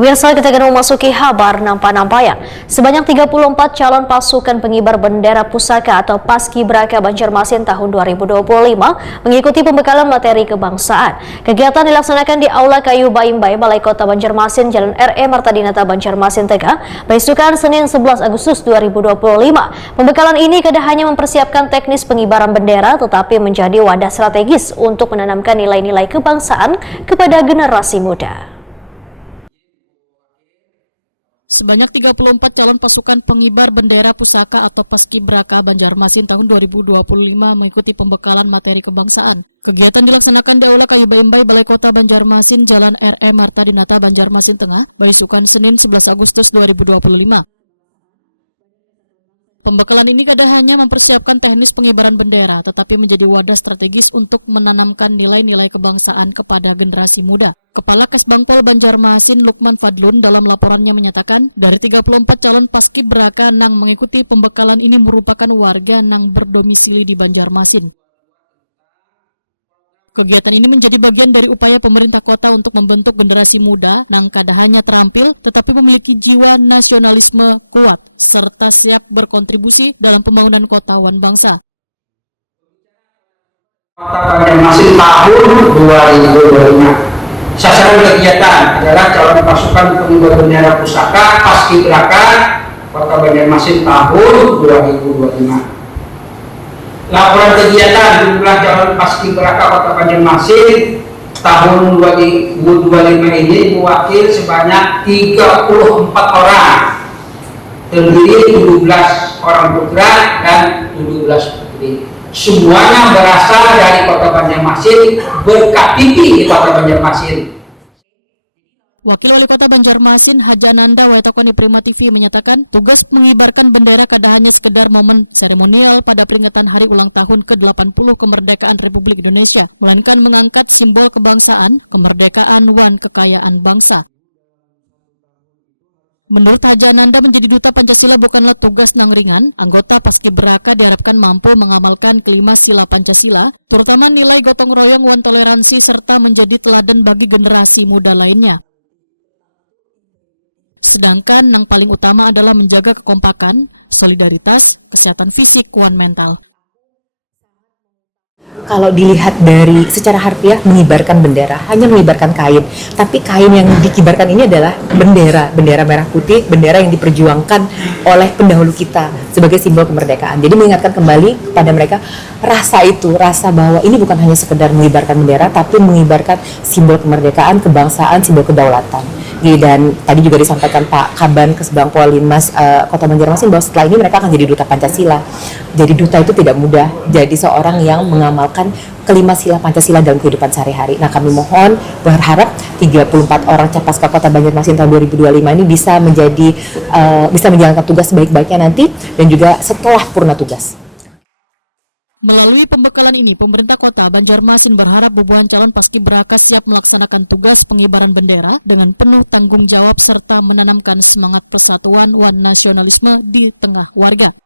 Pemirsa, kita akan memasuki kabar nampak-nampayan. Sebanyak 34 calon pasukan pengibar bendera pusaka atau Paskibraka Banjarmasin tahun 2025 mengikuti pembekalan materi kebangsaan. Kegiatan dilaksanakan di Aula Kayu Baimbai, Balai Kota Banjarmasin, Jalan R.E. Martadinata, Banjarmasin Tengah, Besukan Senin 11 Agustus 2025. Pembekalan ini tidak hanya mempersiapkan teknis pengibaran bendera, tetapi menjadi wadah strategis untuk menanamkan nilai-nilai kebangsaan kepada generasi muda. Sebanyak 34 calon pasukan pengibar bendera pusaka atau Paskibraka Banjarmasin tahun 2025 mengikuti pembekalan materi kebangsaan. Kegiatan dilaksanakan di Aula Kayu Baimbai, Balai Kota Banjarmasin, Jalan R.E. Martadinata, Banjarmasin Tengah, Besukan Senin 11 Agustus 2025. Pembekalan ini tidak hanya mempersiapkan teknis pengibaran bendera, tetapi menjadi wadah strategis untuk menanamkan nilai-nilai kebangsaan kepada generasi muda. Kepala Kesbangpol Banjarmasin Lukman Fadlun dalam laporannya menyatakan, dari 34 calon Paskibraka nang mengikuti pembekalan ini merupakan warga nang berdomisili di Banjarmasin. Kegiatan ini menjadi bagian dari upaya pemerintah kota untuk membentuk generasi muda nang kada hanya terampil tetapi memiliki jiwa nasionalisme kuat serta siap berkontribusi dalam pembangunan kota wan bangsa. Kota Banjarmasin tahun 2025. Sasaran kegiatan adalah calon pasukan pengibar bendera pusaka Paskibraka Kota Banjarmasin tahun 2025. Laporan kegiatan jumlah calon Paskibraka Kota Banjarmasin tahun 2025 ini mewakili sebanyak 34 orang, terdiri 17 orang putra dan 17 putri. Semuanya berasal dari Kota Banjarmasin, berKTP di Kota Banjarmasin. Wakil Wali Kota Banjarmasin Haji Ananda Waitakoni Prima TV menyatakan, tugas mengibarkan bendera kada hanya sekedar momen seremonial pada peringatan hari ulang tahun ke-80 kemerdekaan Republik Indonesia, melainkan mengangkat simbol kebangsaan, kemerdekaan wan kekayaan bangsa. Menurut Haji Ananda, menjadi duta Pancasila bukanlah tugas nang ringan. Anggota Paskibraka diharapkan mampu mengamalkan kelima sila Pancasila, terutama nilai gotong royong wan toleransi serta menjadi teladan bagi generasi muda lainnya. Sedangkan yang paling utama adalah menjaga kekompakan, solidaritas, kesehatan fisik, wan mental. Kalau dilihat dari secara harfiah mengibarkan bendera, hanya mengibarkan kain, tapi kain yang dikibarkan ini adalah bendera merah putih, bendera yang diperjuangkan oleh pendahulu kita sebagai simbol kemerdekaan. Jadi mengingatkan kembali kepada mereka rasa bahwa ini bukan hanya sekedar mengibarkan bendera, tapi mengibarkan simbol kemerdekaan, kebangsaan, simbol kedaulatan. Dan tadi juga disampaikan Pak Kaban Kesbangpol Linmas Kota Banjarmasin bahwa setelah ini mereka akan jadi duta Pancasila. Jadi duta itu tidak mudah, jadi seorang yang mengamalkan kelima sila Pancasila dalam kehidupan sehari-hari. Nah, kami mohon berharap 34 orang Capaska Kota Banjarmasin tahun 2025 ini bisa menjalankan tugas sebaik-baiknya nanti dan juga setelah purna tugas. Melalui pembekalan ini, pemerintah kota Banjarmasin berharap bubuhan calon Paskibraka siap melaksanakan tugas pengibaran bendera dengan penuh tanggung jawab serta menanamkan semangat persatuan wan nasionalisme di tengah warga.